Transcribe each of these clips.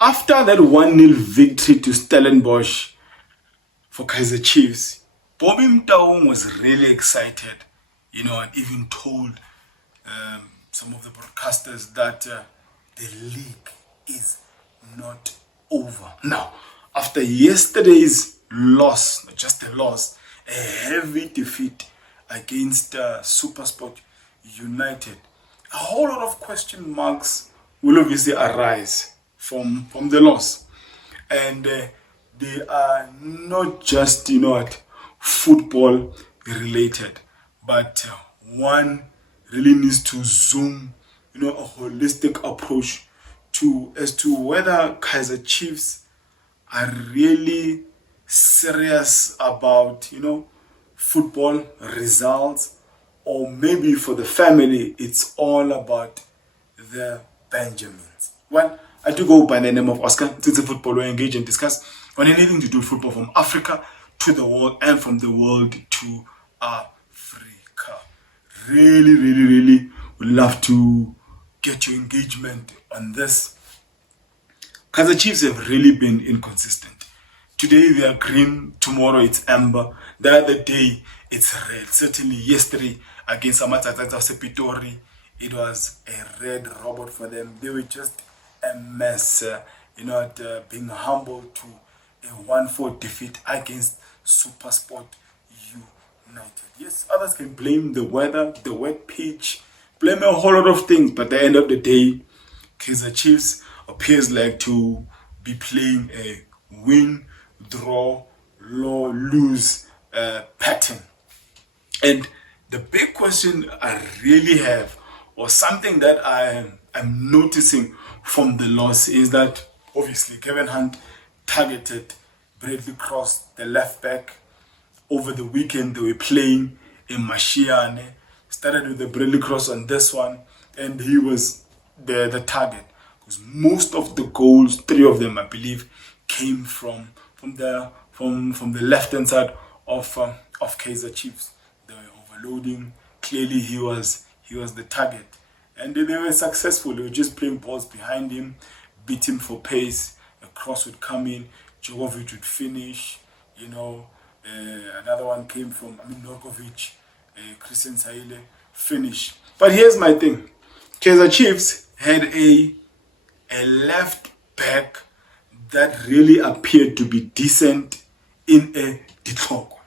After that 1-0 victory to Stellenbosch for KAIZER Chiefs, Bobby Motaung was really excited, and even told some of the broadcasters that the league is not over. Now, after yesterday's loss, not just a loss, a heavy defeat against SuperSport United, a whole lot of question marks will obviously arise from the loss. And they are not just, football related, but one really needs to zoom, a holistic approach as to whether KAIZER Chiefs are really serious about, football results, or maybe for the family, it's all about the Benjamins. Well, I do go by the name of Oscar. Since a footballer, we engage and discuss on anything to do with football from Africa to the world and from the world to Africa. Really, really, really would love to get your engagement on this. KAIZER Chiefs have really been inconsistent. Today they are green, tomorrow it's amber, the other day it's red. Certainly yesterday against Matsatsantsa Pitori, it was a red robot for them. They were just a mess, being humbled to a 1-4 defeat against SuperSport United. Yes, others can blame the weather, the wet pitch, blame a whole lot of things, but at the end of the day, KAIZER Chiefs appears like to be playing a win, draw, lose pattern. And the big question I really have, or something that I'm noticing from the loss, is that obviously Kevin Hunt targeted Bradley Cross, the left back. Over the weekend they were playing in Mashiane, started with the Bradley Cross on this one, and he was the target, because most of the goals, 3 of them I believe, came from the left hand side of KAIZER Chiefs. They were overloading. Clearly he was the target, and they were successful. They were just playing balls behind him, beat him for pace. A cross would come in, Djokovic would finish. Another one came from Norkovic, Christian Saile, finish. But here's my thing: KAIZER Chiefs had a left back that really appeared to be decent in a Ditlhokwe.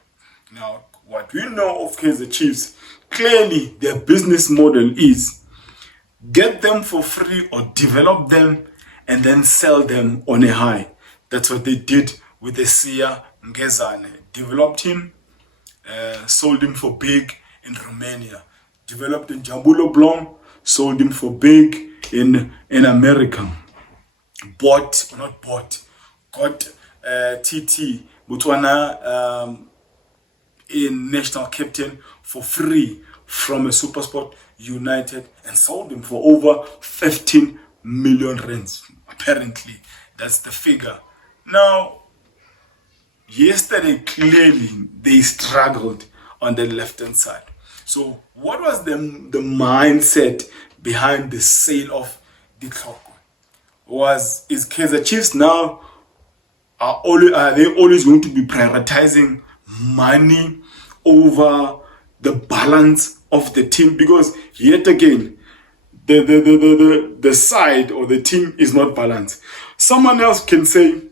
Now, what we know of KAIZER Chiefs, clearly their business model is get them for free or develop them and then sell them on a high. That's what they did with the Sia Ngezane. Developed him, sold him for big in Romania. Developed in Jambulo Blom, sold him for big in America. Got TT Botswana in national captain for free from a SuperSport United, and sold him for over 15 million rands. Apparently, that's the figure. Now, yesterday, clearly, they struggled on the left-hand side. So, what was the mindset behind the sale of Ditlhokwe? Is KAIZER Chiefs now, are they always going to be prioritizing money over the balance of the team? Because, yet again, the side or the team is not balanced. Someone else can say,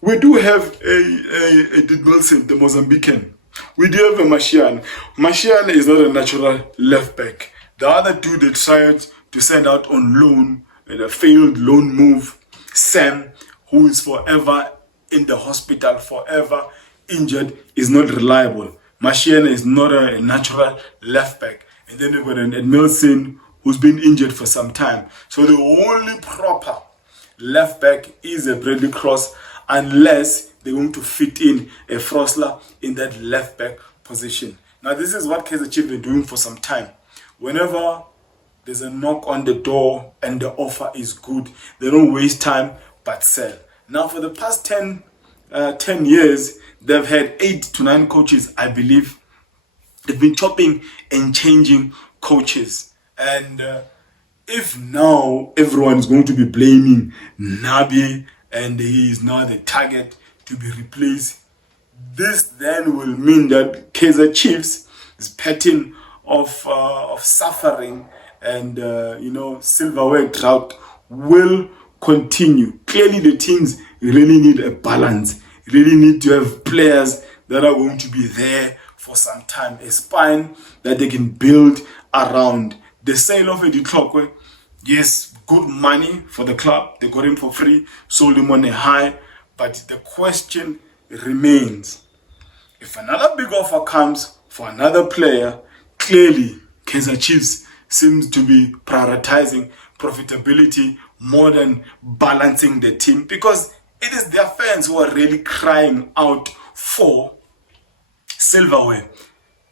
we do have a Didwilson, the Mozambican. We do have a Mashiane. Mashiane is not a natural left back. The other dude they tried to send out on loan, in a failed loan move, Sam, who is forever in the hospital, forever injured, is not reliable. Mashiane is not a natural left back. And then we've got an Edmilson who's been injured for some time. So the only proper left back is a Bradley Cross, unless they're going to fit in a Frosler in that left back position. Now, this is what KAIZER Chiefs been doing for some time. Whenever there's a knock on the door and the offer is good, they don't waste time but sell. Now, for the past 10 years, they've had 8 to 9 coaches, I believe. They've been chopping and changing coaches. And if now everyone is going to be blaming Nabi and he is now the target to be replaced. This then will mean that KAIZER Chiefs' pattern of suffering and silverware drought will continue. Clearly, the teams really need a balance. Really need to have players that are going to be there for some time, a spine that they can build around. The sale of Ditlhokwe, yes, good money for the club. They got him for free, sold him on a high. But the question remains, if another big offer comes for another player, clearly KAIZER Chiefs seems to be prioritizing profitability more than balancing the team, because it is their fans who are really crying out for silverware.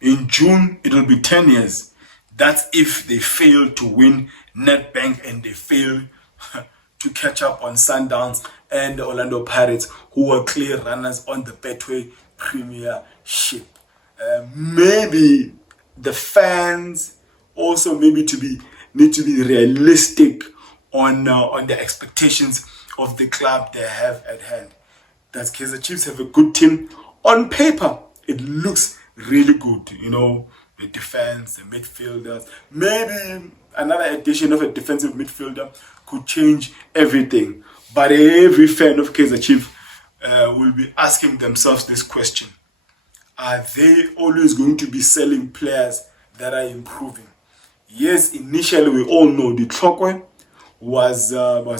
In June, it will be 10 years. That's if they fail to win Nedbank and they fail to catch up on Sundowns and the Orlando Pirates, who were clear runners on the Betway Premiership. Maybe the fans also need to be realistic on the expectations of the club they have at hand. Does KAIZER Chiefs have a good team? On paper, it looks really good. The defense, the midfielders. Maybe another addition of a defensive midfielder could change everything. But every fan of KAIZER Chiefs will be asking themselves this question. Are they always going to be selling players that are improving? Yes, initially we all know Ditlhokwe was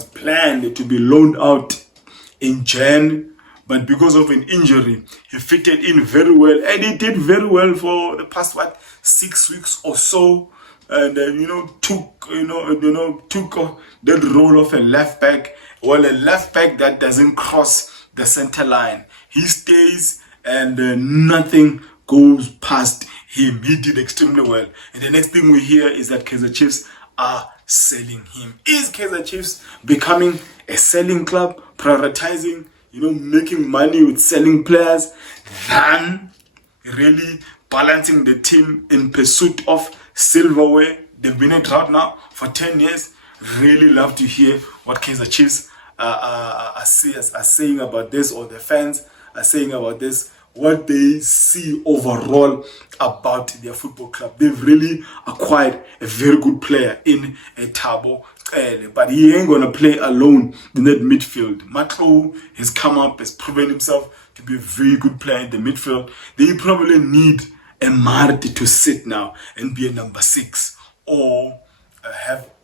planned to be loaned out in Jan, but because of an injury, he fitted in very well, and he did very well for the past 6 weeks or so, and took that role of a left back. Well, a left back that doesn't cross the center line. He stays and nothing goes past him. He did extremely well. And the next thing we hear is that KAIZER Chiefs are selling him. Is KAIZER Chiefs becoming a selling club, prioritizing, making money with selling players, than really balancing the team in pursuit of silverware? They've been in drought now for 10 years. Really love to hear what KAIZER Chiefs are saying about this, or the fans are saying about this, what they see overall about their football club. They've really acquired a very good player in Thabo, but he ain't gonna play alone in that midfield. Matlo has come up, has proven himself to be a very good player in the midfield. They probably need a Marti to sit now and be a number 6, or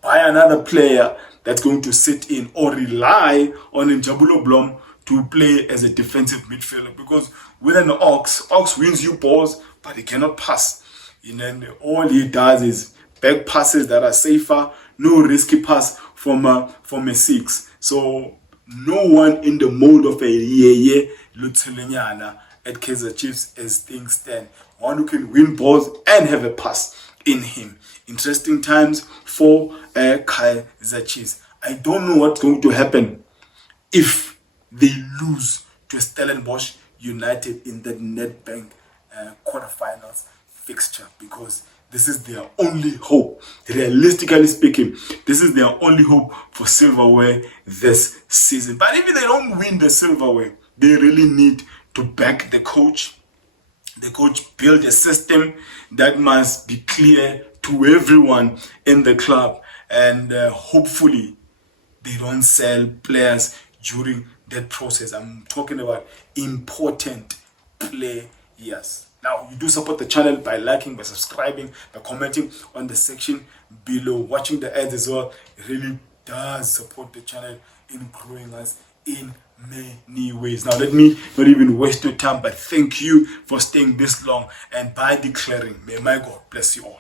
buy another player that's going to sit in, or rely on Njabulo Blom to play as a defensive midfielder, because with an Ox wins you balls, but he cannot pass. And all he does is back passes that are safer, no risky pass from a 6. So no one in the mode of a Lutselenyana at KAIZER Chiefs as things stand. One who can win balls and have a pass in him. Interesting times for KAIZER Chiefs. I don't know what's going to happen if they lose to Stellenbosch United in the Nedbank quarterfinals fixture, because this is their only hope. Realistically speaking, this is their only hope for silverware this season. But if they don't win the silverware, they really need to back the coach. The coach build a system that must be clear to everyone in the club, and hopefully they don't sell players during that process. I'm talking about important players. Now, you do support the channel by liking, by subscribing, by commenting on the section below. Watching the ads as well, it really does support the channel in growing us in many ways. Now, let me not even waste your time, but thank you for staying this long, and by declaring, may my God bless you all.